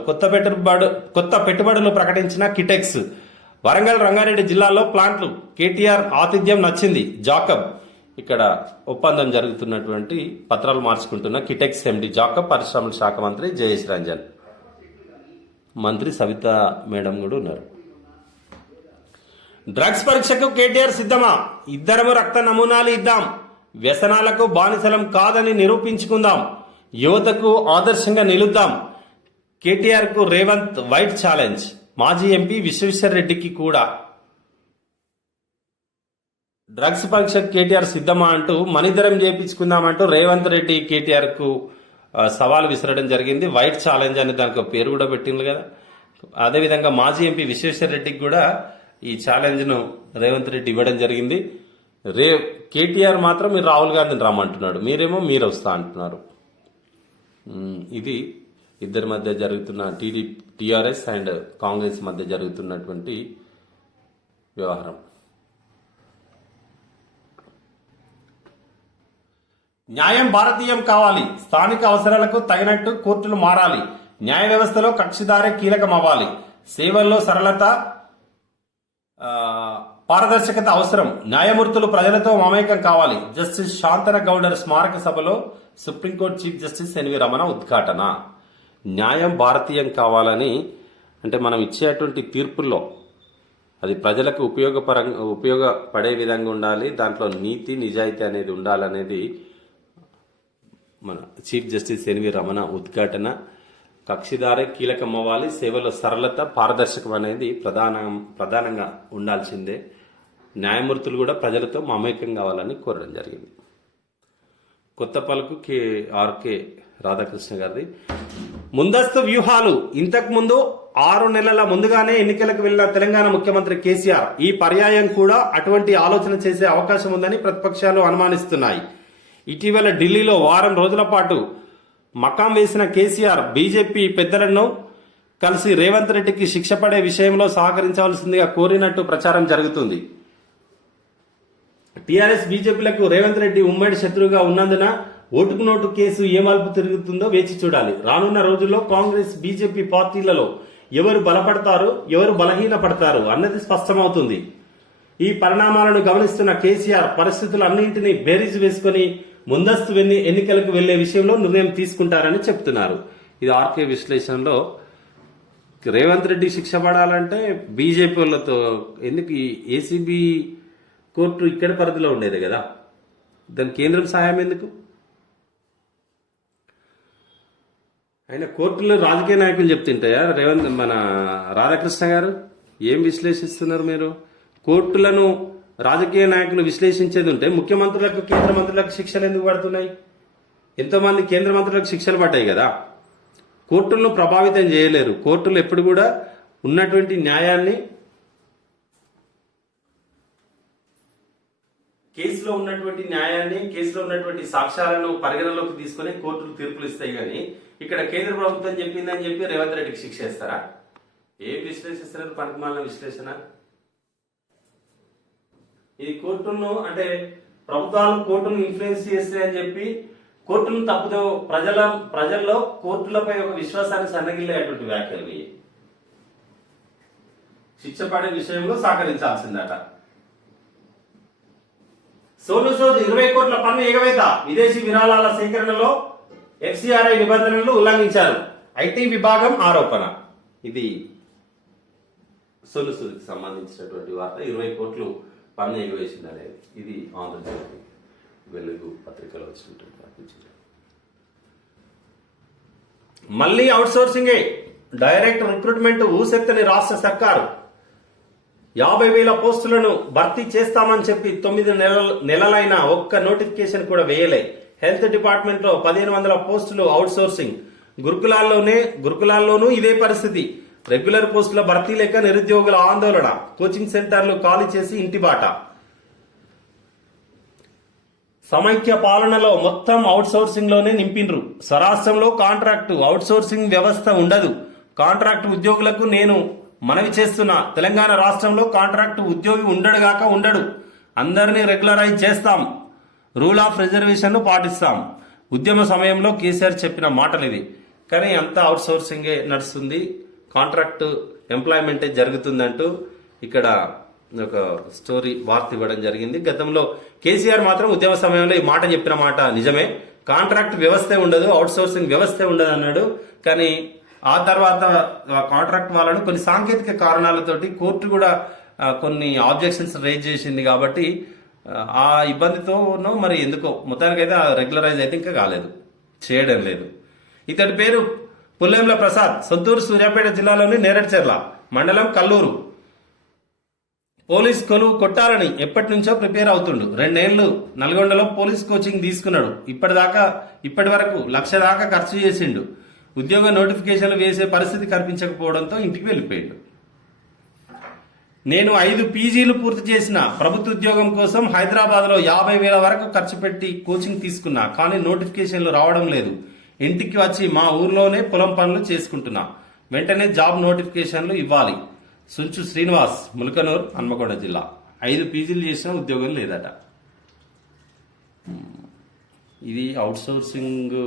కొత్త పెట్టుబడులు ప్రకటించిన కిటెక్స్. వరంగల్, రంగారెడ్డి జిల్లాల్లో ప్లాంట్లు. కేటీఆర్ ఆతిథ్యం నచ్చింది. జాకబ్. ఇక్కడ ఒప్పందం జరుగుతున్నటువంటి పత్రాలు మార్చుకుంటున్న కిటెక్స్ ఎండి జాకబ్, పరిశ్రమల శాఖ మంత్రి జయేష్ రంజన్, మంత్రి సవితా మేడం కూడా ఉన్నారు. డ్రగ్స్ పరీక్షకు కేటీఆర్ సిద్ధమా? ఇద్దరము రక్త నమూనాలు ఇద్దాం, వ్యసనాలకు బానిసలం కాదని నిరూపించుకుందాం, యువతకు ఆదర్శంగా నిలుద్దాం. కేటీఆర్ కు రేవంత్ వైట్ ఛాలెంజ్. మాజీ ఎంపీ విశ్వేశ్వరరెడ్డికి కూడా డ్రగ్స్ పరీక్షకు కేటీఆర్ సిద్ధమా అంటూ మనిద్దరం చేయించుకుందామంటూ రేవంత్ రెడ్డి కేటీఆర్ కు సవాల్ విసరడం జరిగింది. వైట్ ఛాలెంజ్ అని దానికి ఒక పేరు కూడా పెట్టింది కదా. అదేవిధంగా మాజీ ఎంపీ విశ్వేశ్వరరెడ్డికి కూడా ఈ ఛాలెంజ్ ను రేవంత్ రెడ్డి ఇవ్వడం జరిగింది. కేటీఆర్ మాత్రం మీరు రాహుల్ గాంధీని రమ్మంటున్నాడు, మీరేమో మీరు వస్తా అంటున్నారు. ఇది ఇద్దరి మధ్య జరుగుతున్న టీఆర్ఎస్ అండ్ కాంగ్రెస్ మధ్య జరుగుతున్నటువంటి వ్యవహారం. న్యాయం భారతీయం కావాలి, స్థానిక అవసరాలకు తగినట్టు కోర్టులు మారాలి, న్యాయ వ్యవస్థలో కక్షిదారే కీలకం అవ్వాలి, సేవల్లో సరళత పారదర్శకత అవసరం, న్యాయమూర్తులు ప్రజలతో మమేకం కావాలి. జస్టిస్ శాంతన గౌడర్ స్మారక సభలో supreme court chief justice NV Ramana ఉద్ఘాటన. న్యాయం భారతీయం కావాలని అంటే మనం ఇచ్చేటువంటి తీర్పుల్లో అది ప్రజలకు ఉపయోగపడే విధంగా ఉండాలి, దాంట్లో నీతి నిజాయితీ అనేది ఉండాలనేది మన చీఫ్ జస్టిస్ ఎన్వి రమణ ఉద్ఘాటన. కక్షిదారే కీలకం అవ్వాలి, సేవలో సరళత పారదర్శకం అనేది ప్రధానంగా ఉండాల్సిందే. న్యాయమూర్తులు కూడా ప్రజలతో మమేకం కావాలని కోరడం జరిగింది. కొత్త పలుకు ఆర్కే రాధాకృష్ణ గారిది. ముందస్తు వ్యూహాలు. ఇంతకుముందు 6 నెలల ముందుగానే ఎన్నికలకు వెళ్లిన తెలంగాణ ముఖ్యమంత్రి కేసీఆర్ ఈ పర్యాయం కూడా అటువంటి ఆలోచన చేసే అవకాశం ఉందని ప్రతిపక్షాలు అనుమానిస్తున్నాయి. ఇటీవల ఢిల్లీలో వారం రోజుల పాటు మకాం వేసిన కేసీఆర్ బీజేపీ పెద్దలను కలిసి రేవంత్ రెడ్డికి శిక్ష పడే విషయంలో సహకరించవలసిందిగా కోరినట్టు ప్రచారం జరుగుతుంది. టీఆర్ఎస్ బీజేపీలకు రేవంత్ రెడ్డి ఉమ్మడి శత్రువుగా ఉన్నందున ఓటుకు నోటు కేసు ఏ మలుపు తిరుగుతుందో వేచి చూడాలి. రానున్న రోజుల్లో కాంగ్రెస్ బీజేపీ పార్టీలలో ఎవరు బలపడతారు, ఎవరు బలహీనపడతారు అన్నది స్పష్టమవుతుంది. ఈ పరిణామాలను గమనిస్తున్న కేసీఆర్ పరిస్థితులన్నింటినీ బేరీజు వేసుకుని ముందస్తు ఎన్నికలకు వెళ్లే విషయంలో నిర్ణయం తీసుకుంటారని చెప్తున్నారు. ఇది ఆర్కే విశ్లేషణలో రేవంత్ రెడ్డి శిక్ష పడాలంటే బీజేపీ వాళ్ళతో ఎందుకు? ఏసీబీ కోర్టు ఇక్కడ పరిధిలో ఉండేది కదా, దాని కేంద్రం సహాయం ఎందుకు? అయినా కోర్టులో రాజకీయ నాయకులు చెప్తుంటాయా? మన రాధాకృష్ణ గారు ఏం విశ్లేషిస్తున్నారు మీరు? కోర్టులను రాజకీయ నాయకులు విశ్లేషించేది ఉంటే ముఖ్యమంత్రులకు, కేంద్ర మంత్రులకు శిక్షలు ఎందుకు పడుతున్నాయి? ఎంతో మంది కేంద్ర మంత్రులకు శిక్షలు పడ్డాయి కదా. కోర్టులను ప్రభావితం చేయలేరు. కోర్టులు ఎప్పుడు కూడా ఉన్నటువంటి న్యాయాన్ని, కేసులో ఉన్నటువంటి సాక్ష్యాలను పరిగణలోకి తీసుకుని కోర్టులు తీర్పులు ఇస్తాయి. కానీ ఇక్కడ కేంద్ర ప్రభుత్వం చెప్పిందని చెప్పి రేవంత్ రెడ్డికి శిక్ష ఇస్తారా? ఏం విశ్లేషిస్తున్నారు? పనికిమాలిన విశ్లేషణ. ఇది కోర్టులను అంటే ప్రభుత్వాలు కోర్టును ఇన్ఫ్లుయెన్స్ చేస్తాయని చెప్పి కోర్టులను తప్పుదో ప్రజల్లో కోర్టులపై ఒక విశ్వాసాన్ని సన్నగిల్లేటువంటి వ్యాఖ్యలు ఇవి. శిక్ష పడే విషయంలో సహకరించాల్సిందట. సోను సూద్ 20 కోట్ల పన్ను ఎగవేత. విదేశీ విరాళాల సేకరణలో ఎఫ్సిఆర్ఐ నిబంధనలు ఉల్లంఘించారు. ఐటీ విభాగం ఆరోపణ. ఇది సోను సూద్కి సంబంధించినటువంటి వార్త. 20 కోట్లు పన్ను ఎగవేసింది అనేది. ఇది ఆంధ్రజ్యోతి వెలుగు పత్రికలో వచ్చినటువంటి మళ్ళీ అవుట్సోర్సింగే. డైరెక్ట్ రిక్రూట్మెంట్ ఊసెత్తని రాష్ట్ర సర్కారు 50,000 పోస్టులను భర్తీ చేస్తామని చెప్పి 9 నెలలైనా ఒక్క నోటిఫికేషన్ కూడా వేయలే. హెల్త్ డిపార్ట్మెంట్ లో 1500 పోస్టులు అవుట్సోర్సింగ్. గురుకులాల్లోనూ ఇదే పరిస్థితి. రెగ్యులర్ పోస్టుల భర్తీ లేక నిరుద్యోగుల ఆందోళన. కోచింగ్ సెంటర్లు ఖాళీ చేసి ఇంటిబాట. సమైక్య పాలనలో మొత్తం అవుట్సోర్సింగ్ లోనే నింపిండ్రు. స్వరాష్ట్రంలో కాంట్రాక్టు అవుట్సోర్సింగ్ వ్యవస్థ ఉండదు. కాంట్రాక్టు ఉద్యోగులకు నేను మనవి చేస్తున్నా, తెలంగాణ రాష్ట్రంలో కాంట్రాక్టు ఉద్యోగి ఉండడు. అందరినీ రెగ్యులరైజ్ చేస్తాం. రూల్ ఆఫ్ రిజర్వేషన్ పాటిస్తాం. ఉద్యమ సమయంలో కేసీఆర్ చెప్పిన మాటలు ఇవి. కానీ అంతా అవుట్సోర్సింగే నడుస్తుంది, కాంట్రాక్టు ఎంప్లాయ్మెంటే జరుగుతుందంటూ ఇక్కడ ఒక స్టోరీ వార్త ఇవ్వడం జరిగింది. గతంలో కేసీఆర్ మాత్రం ఉద్యమ సమయంలో ఈ మాట చెప్పిన మాట నిజమే. కాంట్రాక్ట్ వ్యవస్థే ఉండదు, అవుట్సోర్సింగ్ వ్యవస్థే ఉండదు అన్నాడు. కానీ ఆ తర్వాత కాంట్రాక్ట్ వాళ్ళను కొన్ని సాంకేతిక కారణాలతోటి కోర్టు కూడా కొన్ని ఆబ్జెక్షన్స్ రైజ్ చేసింది. కాబట్టి ఆ ఇబ్బందితోనో మరి ఎందుకో మొత్తానికైతే రెగ్యులరైజ్ అయితే ఇంకా కాలేదు, చేయడం లేదు. ఇతడి పేరు పుల్లేంల ప్రసాద్. సొంతూరు సూర్యాపేట జిల్లాలోని నేరడ్చెర్ల మండలం కల్లూరు. పోలీస్ కొలువు కొట్టాలని ఎప్పటి నుంచో ప్రిపేర్ అవుతుండు. 2 ఏళ్లు నల్గొండలో పోలీస్ కోచింగ్ తీసుకున్నాడు. ఇప్పటి వరకు 1,00,000 దాకా ఖర్చు చేసిండు. ఉద్యోగ నోటిఫికేషన్లు వేసే పరిస్థితి కనిపించకపోవడంతో ఇంటికి వెళ్ళిపోయాడు. నేను 5 పీజీలు పూర్తి చేసిన. ప్రభుత్వ ఉద్యోగం కోసం హైదరాబాద్లో 50,000 వరకు ఖర్చు పెట్టి కోచింగ్ తీసుకున్నా. కానీ నోటిఫికేషన్లు రావడం లేదు. ఇంటికి వచ్చి మా ఊర్లోనే పొలం పనులు చేసుకుంటున్నా. వెంటనే జాబ్ నోటిఫికేషన్లు ఇవ్వాలి. సుంచు శ్రీనివాస్, ములకనూర్, హన్మకొండ జిల్లా. 5 పీజీలు చేసినా ఉద్యోగం లేదట. ఇది అవుట్సోర్సింగ్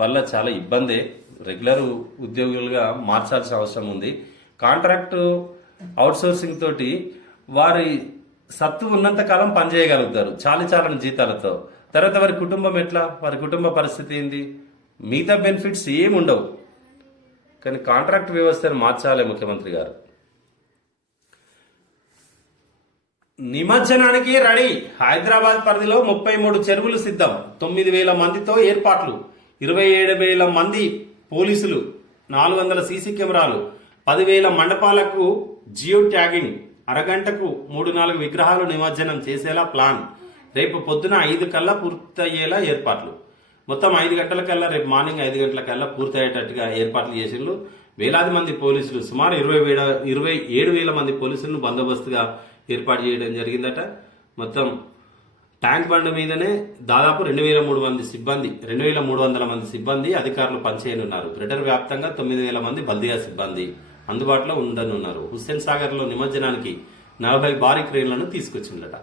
వల్ల చాలా ఇబ్బందే. రెగ్యులర్ ఉద్యోగులుగా మార్చాల్సిన అవసరం ఉంది. కాంట్రాక్టు అవుట్సోర్సింగ్ తోటి వారి సత్తు ఉన్నంత కాలం పనిచేయగలుగుతారు చాలని జీతాలతో. తర్వాత వారి కుటుంబం ఎట్లా, వారి కుటుంబ పరిస్థితి ఏంది, మిగతా బెనిఫిట్స్ ఏమి ఉండవు. కానీ కాంట్రాక్ట్ వ్యవస్థను మార్చాలి ముఖ్యమంత్రి గారు. నిమజ్జనానికి రెడీ. హైదరాబాద్ పరిధిలో 33 చెరువులు సిద్ధం. 9,000 మందితో ఏర్పాట్లు. 27,000 మంది పోలీసులు. 400 సీసీ కెమెరాలు, 10,000 మండపాలకు జియో ట్యాగింగ్, అరగంటకు 3-4 విగ్రహాలు నిమజ్జనం చేసేలా ప్లాన్, రేపు పొద్దున 5 కల్లా పూర్తయ్యేలా ఏర్పాట్లు. మొత్తం 5 గంటల కల్లా, రేపు మార్నింగ్ 5 గంటల కల్లా పూర్తయ్యేటట్టుగా ఏర్పాట్లు చేసిండ్రు. వేలాది మంది పోలీసులు, సుమారు 27,000 మంది పోలీసులను బందోబస్తుగా ఏర్పాటు చేయడం జరిగిందట. మొత్తం ట్యాంక్ బండ్ మీదనే దాదాపు 2,300 మంది సిబ్బంది, 2,300 మంది సిబ్బంది అధికారులు పనిచేయనున్నారు. గ్రేటర్ వ్యాప్తంగా 9,000 మంది బల్దియా సిబ్బంది అందుబాటులో ఉండనున్నారు. హుస్సేన్ సాగర్ లో నిమజ్జనానికి 40 భారీ క్రేన్లను తీసుకొచ్చిందట.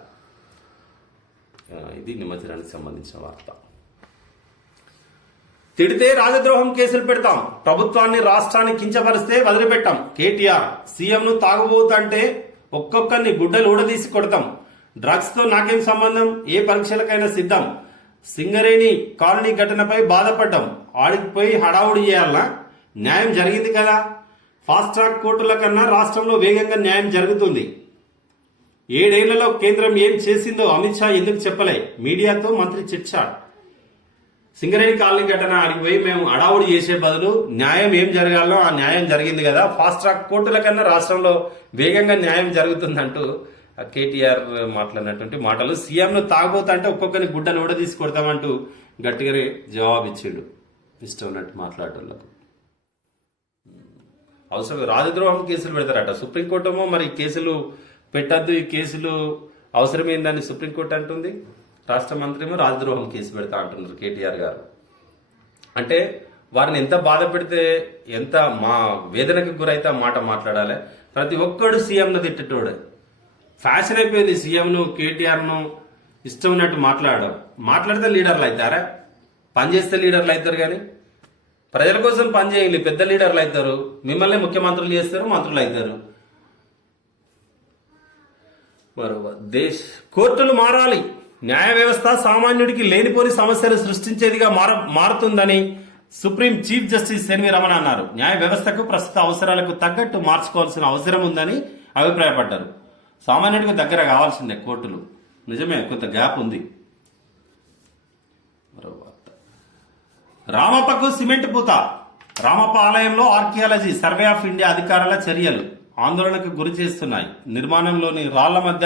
ఇది నిమజ్జనానికి సంబంధించిన వార్త. తిడితే రాజద్రోహం కేసులు పెడతాం, ప్రభుత్వాన్ని రాష్ట్రాన్ని కించపరిస్తే వదిలిపెట్టాం. కేటీఆర్ సీఎం ను తాగుబోతంటే ఒక్కొక్కరిని గుడ్డలు ఊడదీసి కొడతాం. డ్రగ్స్ తో నాకేం సంబంధం, ఏ పరీక్షలకైనా సిద్ధం. సింగరేణి కాలనీ ఘటనపై బాధపడ్డాం, ఆడికిపోయి హడావుడి చేయాలనా? న్యాయం జరిగింది కదా. ఫాస్ట్ ట్రాక్ కోర్టుల కన్నా రాష్ట్రంలో వేగంగా న్యాయం జరుగుతుంది. 7 ఏళ్లలో కేంద్రం ఏం చేసిందో అమిత్ షా ఎందుకు చెప్పలే? మీడియాతో మంత్రి చిట్చాట్. సింగరేణి కాలనీ ఘటన ఆడికి పోయి మేము అడావుడి చేసే బదులు న్యాయం ఏం జరగాలో ఆ న్యాయం జరిగింది కదా. ఫాస్ట్ ట్రాక్ కోర్టుల కన్నా రాష్ట్రంలో వేగంగా న్యాయం జరుగుతుందంటూ కేటీఆర్ మాట్లాడినటువంటి మాటలు. సీఎంను తాగబోతుంటే ఒక్కొక్కరిని గుడ్డను కూడా తీసి కొడతామంటూ గట్టిగానే జవాబు ఇచ్చిండు. ఇష్టం ఉన్నట్టు మాట్లాడేటోళ్లకు అవసరం. రాజద్రోహం కేసులు పెడతారట. సుప్రీంకోర్టు ఏమో మరి కేసులు పెట్టద్దు, ఈ కేసులు అవసరమైందని సుప్రీంకోర్టు అంటుంది. రాష్ట్ర మంత్రి ఏమో రాజద్రోహం కేసు పెడతా అంటున్నారు కేటీఆర్ గారు. అంటే వారిని ఎంత బాధ పెడితే, ఎంత మా వేదనకు గురైతే ఆ మాట మాట్లాడాలి. ప్రతి ఒక్కడు సీఎంను తిట్టేటోడు. ఫ్యాషన్ అయిపోయింది సీఎంను, కేటీఆర్ను ఇష్టం ఉన్నట్టు మాట్లాడితే లీడర్లు అవుతారా? పనిచేస్తే లీడర్లు అవుతారు. కానీ ప్రజల కోసం పనిచేయాలి. పెద్ద లీడర్లు అవుతారు, మిమ్మల్ని ముఖ్యమంత్రులు చేస్తారు, మంత్రులు అవుతారు. కోర్టులు మారాలి, న్యాయ వ్యవస్థ సామాన్యుడికి లేనిపోని సమస్యలు సృష్టించేదిగా మారుతుందని supreme chief justice NV Ramana అన్నారు. న్యాయ వ్యవస్థకు ప్రస్తుత అవసరాలకు తగ్గట్టు మార్చుకోవాల్సిన అవసరం ఉందని అభిప్రాయపడ్డారు. సామాన్యుడికి దగ్గర కావాల్సిందే కోర్టులు. నిజమే, కొంత గ్యాప్ ఉంది. రామప్పకు సిమెంట్ పూత. రామప్ప ఆలయంలో ఆర్కియాలజీ సర్వే ఆఫ్ ఇండియా అధికారుల చర్యలు ఆందోళనకు గురి చేస్తున్నాయి. నిర్మాణంలోని రాళ్ల మధ్య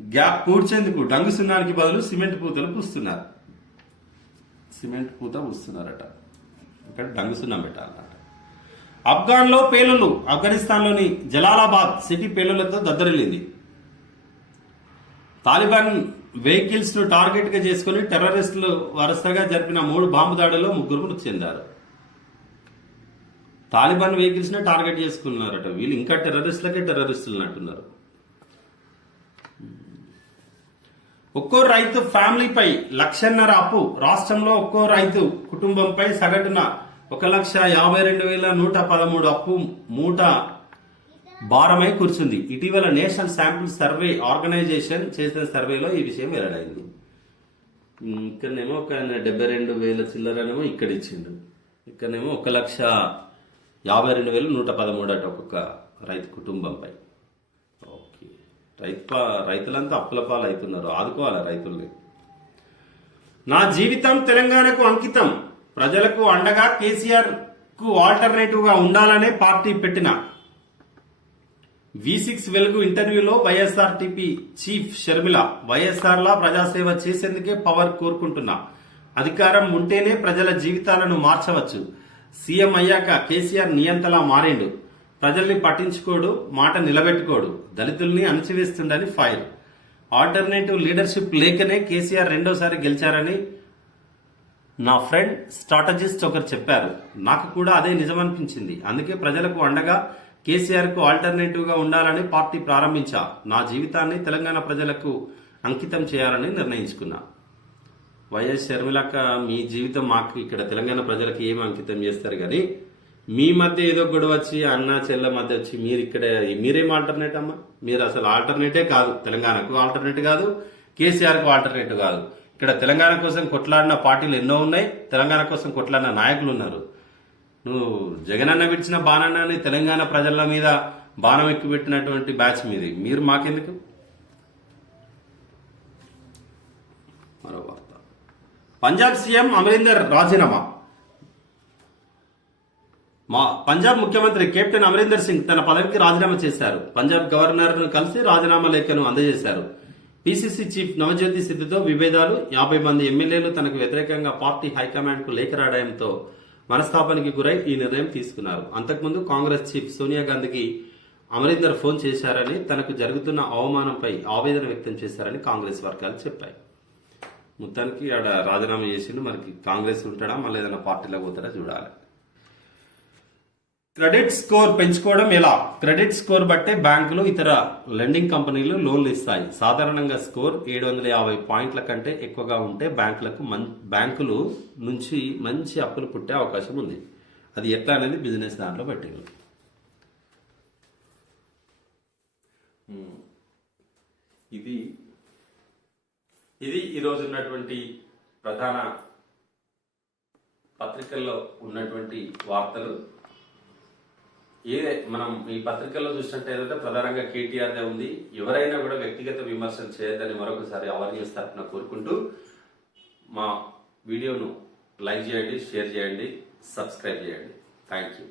గ్యాప్ పూడ్చేందుకు డంగు సున్నానికి బదులు సిమెంట్ పూతలు పూస్తున్నారు. సిమెంట్ పూత పూస్తున్నారట. ఇక్కడ డంగు సున్నం పెట్టాలన్నమాట. ఆఫ్ఘన్లో పేలుళ్లు. ఆఫ్ఘనిస్తాన్లోని జలాలాబాద్ సిటీ పేలుళ్లతో దద్దరిల్లింది. తాలిబాన్ వెహికల్స్ ను టార్గెట్ గా చేసుకుని టెర్రరిస్టులు వరుసగా జరిపిన 3 బాంబు దాడుల్లో 3 మృతి చెందారు. తాలిబాన్ వెహికల్స్ నే టార్గెట్ చేసుకున్నారట. వీళ్ళు ఇంకా టెర్రరిస్టులు అంటున్నారు. ఒక్కో రైతు ఫ్యామిలీపై 1,50,000 అప్పు. రాష్ట్రంలో ఒక్కో రైతు కుటుంబంపై సగటున 1,52,113 అప్పు మూట భారమై కూర్చుంది. ఇటీవల నేషనల్ శాంపుల్ సర్వే ఆర్గనైజేషన్ చేసిన సర్వేలో ఈ విషయం వెల్లడైంది. ఇక్కడనేమో ఒక 72,000 చిల్లరనేమో ఇక్కడ ఇచ్చిండు. ఇక్కడనేమో 1,52,113 అట ఒక్కొక్క రైతు కుటుంబంపై. ఓకే, రైతులంతా అప్పుల పాలు అవుతున్నారు. ఆదుకోవాలి రైతుల్ని. నా జీవితం తెలంగాణకు అంకితం, ప్రజలకు అండగా కేసీఆర్ కు ఆల్టర్నేటివ్ గా ఉండాలనే పార్టీ పెట్టిన V6 వెలుగు ఇంటర్వ్యూలో వైఎస్ఆర్టీపీ చీఫ్ షర్మిల, వైఎస్ఆర్ లా ప్రజాసేవ చేసేందుకే పవర్ కోరుకుంటున్నా, అధికారం ఉంటేనే ప్రజల జీవితాలను మార్చవచ్చు. సీఎం అయ్యాక కేసీఆర్ నియంతలా మారిండు, ప్రజల్ని పట్టించుకోడు, మాట నిలబెట్టుకోడు, దళితుల్ని అణచివేస్తుండని ఫైర్. ఆల్టర్నేటివ్ లీడర్షిప్ లేకనే కేసీఆర్ రెండోసారి గెలిచారని నా ఫ్రెండ్ స్ట్రాటజిస్ట్ ఒకరు చెప్పారు. నాకు కూడా అదే నిజమనిపించింది. అందుకే ప్రజలకు అండగా కేసీఆర్ కు ఆల్టర్నేటివ్ గా ఉండాలని పార్టీ ప్రారంభించా. నా జీవితాన్ని తెలంగాణ ప్రజలకు అంకితం చేయాలని నిర్ణయించుకున్నా. వైఎస్ షర్మిలక్క, మీ జీవితం మాకు ఇక్కడ తెలంగాణ ప్రజలకు ఏమి అంకితం చేస్తారు కానీ మీ మధ్య ఏదో గొడవ వచ్చి అన్న చెల్ల మధ్య వచ్చి మీరు ఇక్కడ మీరేం ఆల్టర్నేట్ అమ్మా? మీరు అసలు ఆల్టర్నేటే కాదు. తెలంగాణకు ఆల్టర్నేట్ కాదు, కేసీఆర్ కు ఆల్టర్నేట్ కాదు. ఇక్కడ తెలంగాణ కోసం కొట్లాడిన పార్టీలు ఎన్నో ఉన్నాయి, తెలంగాణ కోసం కొట్లాడిన నాయకులు ఉన్నారు. నువ్వు జగనన్న విడిచిన బాణాన్ని తెలంగాణ ప్రజల మీద బాణం ఎక్కుపెట్టినటువంటి బ్యాచ్ మీది. మీరు మాకెందుకు? మరో వార్త. పంజాబ్ సీఎం అమరీందర్ రాజీనామా. పంజాబ్ ముఖ్యమంత్రి కెప్టెన్ అమరీందర్ సింగ్ తన పదవికి రాజీనామా చేశారు. పంజాబ్ గవర్నర్ ను కలిసి రాజీనామా లేఖను అందజేశారు. పిసిసి చీఫ్ నవజ్యోతి సిద్ధుతో విభేదాలు, 50 మంది ఎమ్మెల్యేలు తనకు వ్యతిరేకంగా పార్టీ హైకమాండ్ కు లేఖ రాయడంతో మనస్తాపానికి గురై ఈ నిర్ణయం తీసుకున్నారు. అంతకుముందు కాంగ్రెస్ చీఫ్ సోనియా గాంధీకి అమరీందర్ ఫోన్ చేశారని, తనకు జరుగుతున్న అవమానంపై ఆవేదన వ్యక్తం చేశారని కాంగ్రెస్ వర్గాలు చెప్పాయి. మొత్తానికి ఆడ రాజీనామా చేసిండు. మనకి కాంగ్రెస్ ఉంటాడా మళ్ళీ ఏదైనా పార్టీలో పోతాడా చూడాలి. క్రెడిట్ స్కోర్ పెంచుకోవడం ఎలా? క్రెడిట్ స్కోర్ బట్టే బ్యాంకులు, ఇతర లెండింగ్ కంపెనీలు లోన్లు ఇస్తాయి. సాధారణంగా స్కోర్ 750 పాయింట్ల కంటే ఎక్కువగా ఉంటే బ్యాంకులు నుంచి మంచి అప్పులు పుట్టే అవకాశం ఉంది. అది ఎట్లా అనేది బిజినెస్ దాంట్లో పెట్టింది. ఇది ఈరోజు ఉన్నటువంటి ప్రధాన పత్రికల్లో ఉన్నటువంటి వార్తలు. మనం ఈ పత్రికల్లో చూసినట్టు ఏదంటే ప్రధానంగా కేటీఆర్దే ఉంది. ఎవరైనా కూడా వ్యక్తిగత విమర్శలు చేయొద్దని మరొకసారి అవేర్నెస్ తరఫున కోరుకుంటూ మా వీడియోను లైక్ చేయండి, షేర్ చేయండి, సబ్స్క్రైబ్ చేయండి. Thank you.